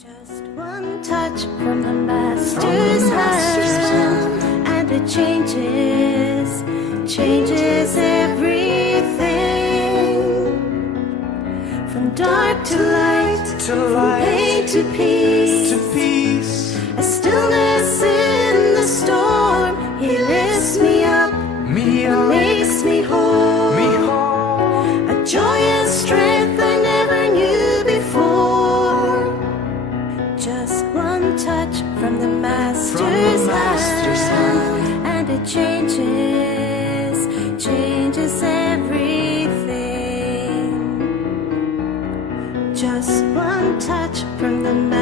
Just one touch from the Master's hand, and it changes everything. From dark to light, from pain to peace, a stillness in the storm. He lifts me up, makes me whole, a joy and strength I never knew before. Just one touch from the Master's hand, and it changes everything. Just one touch from the Master's